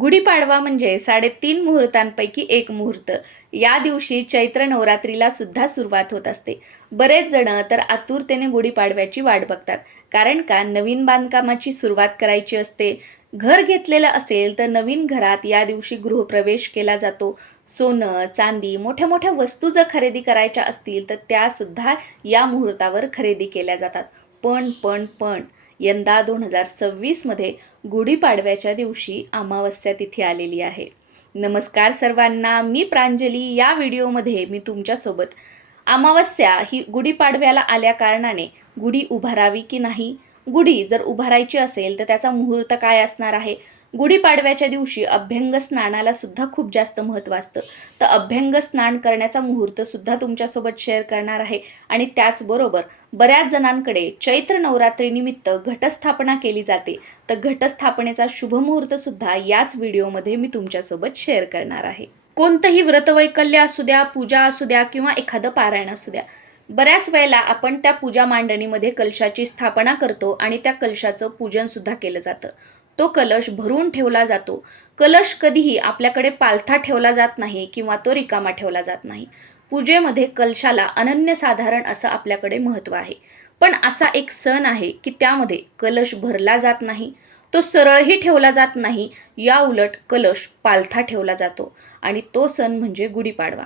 गुढीपाडवा म्हणजे साडेतीन मुहूर्तांपैकी एक मुहूर्त. या दिवशी चैत्र नवरात्रीला सुद्धा सुरुवात होत असते. बरेच जण तर आतुरतेने गुढीपाडव्याची वाट बघतात. कारण का? नवीन बांधकामाची सुरुवात करायची असते. घर घेतलेलं असेल तर नवीन घरात या दिवशी गृहप्रवेश केला जातो. सोनं चांदी मोठ्या मोठ्या वस्तू जर खरेदी करायच्या असतील तर त्यासुद्धा या मुहूर्तावर खरेदी केल्या जातात. पण पण पण. यंदा दोन हजार सव्वीसमध्ये गुढीपाडव्याच्या दिवशी अमावस्या तिथी आलेली आहे. नमस्कार सर्वांना मी प्रांजली. या व्हिडिओमध्ये मी तुमच्यासोबत अमावस्या ही गुढीपाडव्याला आल्या कारणाने गुढी उभारावी की नाही? गुढी जर उभारायची असेल तर त्याचा मुहूर्त काय असणार आहे? गुढीपाडव्याच्या दिवशी अभ्यंग स्नानाला सुद्धा खूप जास्त महत्त्व असतं. तर अभ्यंग स्नान करण्याचा मुहूर्त सुद्धा तुमच्यासोबत शेअर करणार आहे. आणि त्याचबरोबर बऱ्याच जणांकडे चैत्र नवरात्रीनिमित्त घटस्थापना केली जाते. तर घटस्थापनेचा शुभमुहूर्त सुद्धा याच व्हिडिओमध्ये मी तुमच्यासोबत शेअर करणार आहे. कोणतंही व्रतवैकल्य असू द्या पूजा असू द्या किंवा एखादं पारायण असू द्या. बऱ्याच वेळेला आपण त्या पूजा मांडणीमध्ये कलशाची स्थापना करतो आणि त्या कलशाचं पूजन सुद्धा केलं जातं. तो कलश भरून ठेवला जातो. कलश कधीही आपल्याकडे पालथा ठेवला जात नाही किंवा तो रिकामा ठेवला जात नाही. पूजेमध्ये कलशाला अनन्यसाधारण असं आपल्याकडे महत्त्व आहे. पण असा एक सण आहे की त्यामध्ये कलश भरला जात नाही. तो सरळही ठेवला जात नाही. या उलट कलश पालथा ठेवला जातो आणि तो सण म्हणजे गुढीपाडवा.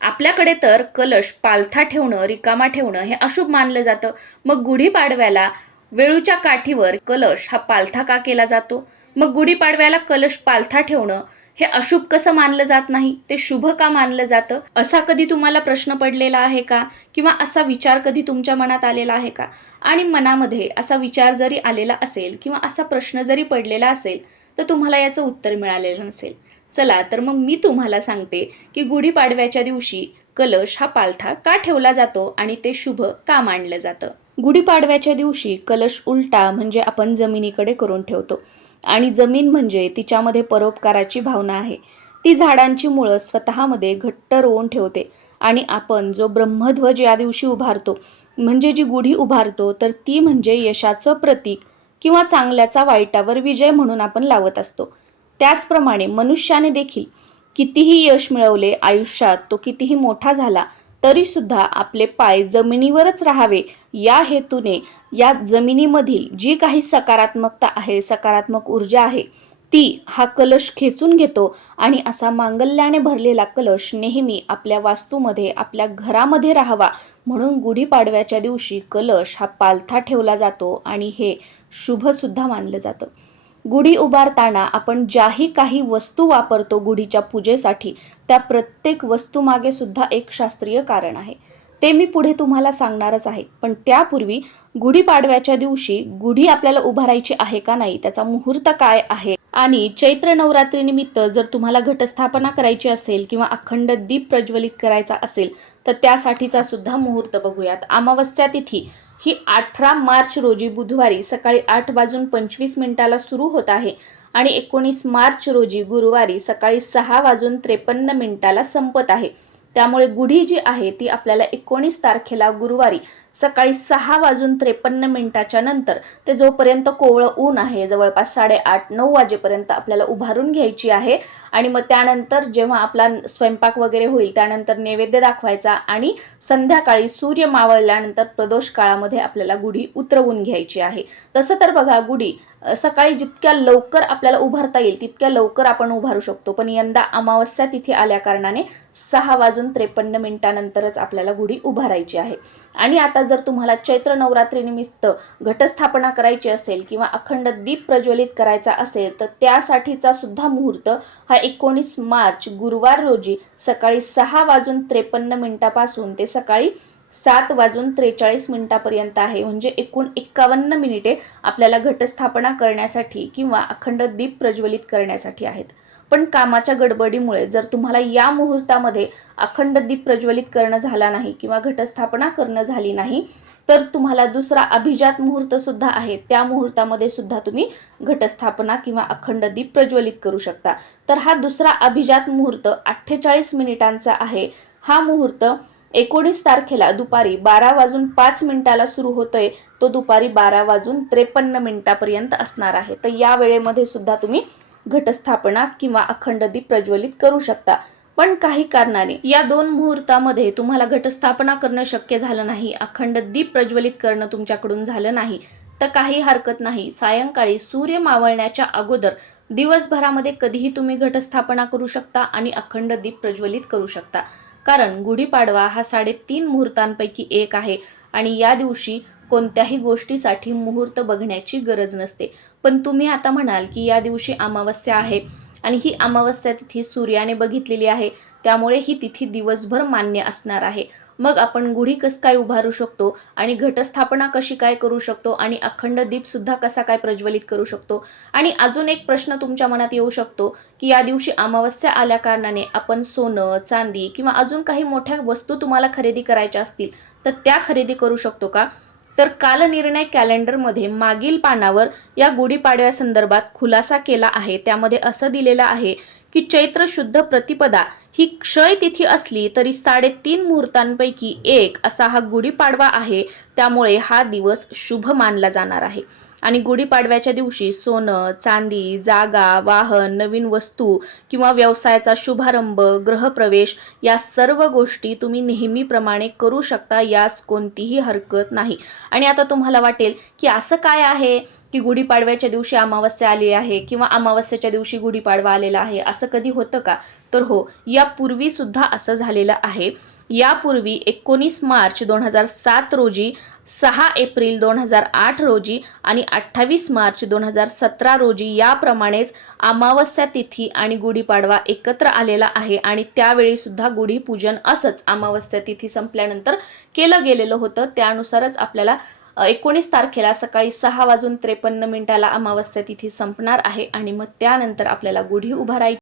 आपल्याकडे तर कलश पालथा ठेवणं रिकामा ठेवणं हे अशुभ मानलं जातं. मग गुढीपाडव्याला वेळूच्या काठीवर कलश हा पालथा का केला जातो? मग गुढीपाडव्याला कलश पालथा ठेवणं हे अशुभ कसं मानलं जात नाही? ते शुभ का मानलं जातं? असा कधी तुम्हाला प्रश्न पडलेला आहे का? किंवा असा विचार कधी तुमच्या मनात आलेला आहे का? आणि मनामध्ये असा विचार जरी आलेला असेल किंवा असा प्रश्न जरी पडलेला असेल तर तुम्हाला याचं उत्तर मिळालेलं नसेल. चला तर मग मी तुम्हाला सांगते की गुढीपाडव्याच्या दिवशी कलश हा पालथा का ठेवला जातो आणि ते शुभ का मानलं जातं? गुढीपाडव्याच्या दिवशी कलश उलटा म्हणजे आपण जमिनीकडे करून ठेवतो. आणि जमीन म्हणजे तिच्यामध्ये परोपकाराची भावना आहे. ती झाडांची मुळं स्वतःमध्ये घट्ट रोवून ठेवते. आणि आपण जो ब्रह्मध्वज या दिवशी उभारतो म्हणजे जी गुढी उभारतो तर ती म्हणजे यशाचं प्रतीक किंवा चांगल्याचा वाईटावर विजय म्हणून आपण लावत असतो. त्याचप्रमाणे मनुष्याने देखील कितीही यश मिळवले आयुष्यात तो कितीही मोठा झाला तरीसुद्धा आपले पाय जमिनीवरच राहावे. या हेतूने या जमिनीमधील जी काही सकारात्मकता आहे सकारात्मक ऊर्जा आहे ती हा कलश खेचून घेतो आणि असा मांगल्याने भरलेला कलश नेहमी आपल्या वास्तूमध्ये आपल्या घरामध्ये राहावा. म्हणून गुढीपाडव्याच्या दिवशी कलश हा पालथा ठेवला जातो आणि हे शुभसुद्धा मानलं जातं. गुढी उभारताना आपण ज्याही काही वस्तू वापरतो गुढीच्या पूजेसाठी त्या प्रत्येक वस्तूमागे सुद्धा एक शास्त्रीय कारण आहे. ते मी पुढे तुम्हाला सांगणारच आहे. पण त्यापूर्वी गुढीपाडव्याच्या दिवशी गुढी आपल्याला उभारायची आहे का नाही त्याचा मुहूर्त काय आहे आणि चैत्र नवरात्रीनिमित्त जर तुम्हाला घटस्थापना करायची असेल किंवा अखंड दीप प्रज्वलित करायचा असेल तर त्यासाठीचा सुद्धा मुहूर्त बघूयात. अमावस्या तिथी ही अठरा मार्च रोजी बुधवारी सकाळी आठ वाजून पंचवीस मिनिटाला सुरू होत आहे आणि एकोणीस मार्च रोजी गुरुवारी सकाळी सहा वाजून त्रेपन्न मिनिटाला संपत आहे. त्यामुळे गुढी जी आहे ती आपल्याला एकोणीस तारखेला गुरुवारी सकाळी सहा वाजून त्रेपन्न मिनिटाच्या नंतर ते जोपर्यंत कोवळं ऊन आहे जवळपास साडेआठ नऊ वाजेपर्यंत आपल्याला उभारून घ्यायची आहे आणि मग त्यानंतर जेव्हा आपला स्वयंपाक वगैरे होईल त्यानंतर नैवेद्य दाखवायचा आणि संध्याकाळी सूर्य मावळल्यानंतर प्रदोष काळामध्ये आपल्याला गुढी उतरवून घ्यायची आहे. तसं तर बघा गुढी सकाळी जितक्या लवकर आपल्याला उभारता येईल तितक्या लवकर आपण उभारू शकतो. पण यंदा अमावस्या तिथे आल्या कारणाने सहा वाजून त्रेपन्न मिनिटानंतरच आपल्याला गुढी उभारायची आहे. आणि आता जर तुम्हाला चैत्र नवरात्रीनिमित्त घटस्थापना करायची असेल किंवा अखंड दीप प्रज्वलित करायचा असेल तर त्यासाठीचा सुद्धा मुहूर्त हा एकोणीस मार्च गुरुवार रोजी सकाळी सहा वाजून त्रेपन्न मिनिटापासून ते सकाळी सात वाजून त्रेचाळीस मिनिटापर्यंत आहे. म्हणजे एकूण एक्कावन्न मिनिटे आपल्याला घटस्थापना करण्यासाठी किंवा अखंड दीप प्रज्वलित करण्यासाठी आहेत. पण कामाच्या गडबडीमुळे जर तुम्हाला या मुहूर्तामध्ये अखंड दीप प्रज्वलित करणं झाला नाही किंवा घटस्थापना करणं झाली नाही तर तुम्हाला दुसरा अभिजात मुहूर्त सुद्धा आहे. त्या मुहूर्तामध्ये सुद्धा तुम्ही घटस्थापना किंवा अखंड दीप प्रज्वलित करू शकता. तर हा दुसरा अभिजात मुहूर्त अठ्ठेचाळीस मिनिटांचा आहे. हा मुहूर्त एकोणीस तारखेला दुपारी बारा वाजून पाच मिनिटाला सुरू होतोय. तो दुपारी बारा वाजून त्रेपन्न मिनिटापर्यंत असणार आहे. तर या वेळेमध्ये सुद्धा तुम्ही घटस्थापना किंवा अखंड दीप प्रज्वलित करू शकता. पण काही कारणाने या दोन मुहूर्तामध्ये तुम्हाला घटस्थापना करणं शक्य झालं नाही अखंड दीप प्रज्वलित करणं तुमच्याकडून झालं नाही. तर काही हरकत नाही. सायंकाळी सूर्य मावळण्याच्या अगोदर दिवसभरामध्ये कधीही तुम्ही घटस्थापना करू शकता आणि अखंड दीप प्रज्वलित करू शकता. कारण गुढीपाडवा हा साडेतीन मुहूर्तांपैकी एक आहे आणि या दिवशी कोणत्याही गोष्टीसाठी मुहूर्त बघण्याची गरज नसते. पण तुम्ही आता म्हणाल की या दिवशी अमावस्या आहे आणि ही अमावस्या तिथी सूर्याने बघितलेली आहे त्यामुळे ही तिथी दिवसभर मान्य असणार आहे. मग आपण गुढी कसं काय उभारू शकतो आणि घटस्थापना कशी काय करू शकतो आणि अखंड दीपसुद्धा कसा काय प्रज्वलित करू शकतो? आणि अजून एक प्रश्न तुमच्या मनात येऊ शकतो की या दिवशी अमावस्या आल्या कारणाने आपण सोनं चांदी किंवा अजून काही मोठ्या वस्तू तुम्हाला खरेदी करायच्या असतील तर त्या खरेदी करू शकतो का? तर कालनिर्णय कॅलेंडरमध्ये मागील पानावर या गुढीपाडव्यासंदर्भात खुलासा केला आहे. त्यामध्ये असं दिलेलं आहे की चैत्र शुद्ध प्रतिपदा ही क्षय तिथी असली तरी साडेतीन मुहूर्तांपैकी एक असा हा गुढीपाडवा आहे. त्यामुळे हा दिवस शुभ मानला जाणार आहे. आणि गुढीपाडव्याच्या दिवशी सोनं चांदी जागा वाहन नवीन वस्तू किंवा व्यवसायाचा शुभारंभ ग्रहप्रवेश या सर्व गोष्टी तुम्ही नेहमीप्रमाणे करू शकता यास कोणतीही हरकत नाही. आणि आता तुम्हाला वाटेल की असं काय आहे की गुढीपाडव्याच्या दिवशी अमावस्या आली आहे किंवा अमावस्याच्या दिवशी गुढीपाडवा आलेला आहे असं कधी होतं का? तर हो यापूर्वीसुद्धा असं झालेलं आहे. यापूर्वी एकोणीस मार्च दोन हजार सात रोजी सहा एप्रिल दोन हजार आठ रोजी आणि अठ्ठावीस मार्च दोन हजार सतरा रोजी याप्रमाणेच अमावस्या तिथी आणि गुढीपाडवा एकत्र आलेला आहे आणि त्यावेळी सुद्धा गुढीपूजन असंच अमावस्या तिथी संपल्यानंतर केलं गेलेलं होतं. त्यानुसारच आपल्याला एकोणीस तारखेला सकाळी सहा वाजून त्रेपन्न मिनिटाला अमावस्या तिथी संपणार आहे आणि मग त्यानंतर आपल्याला गुढी उभारायची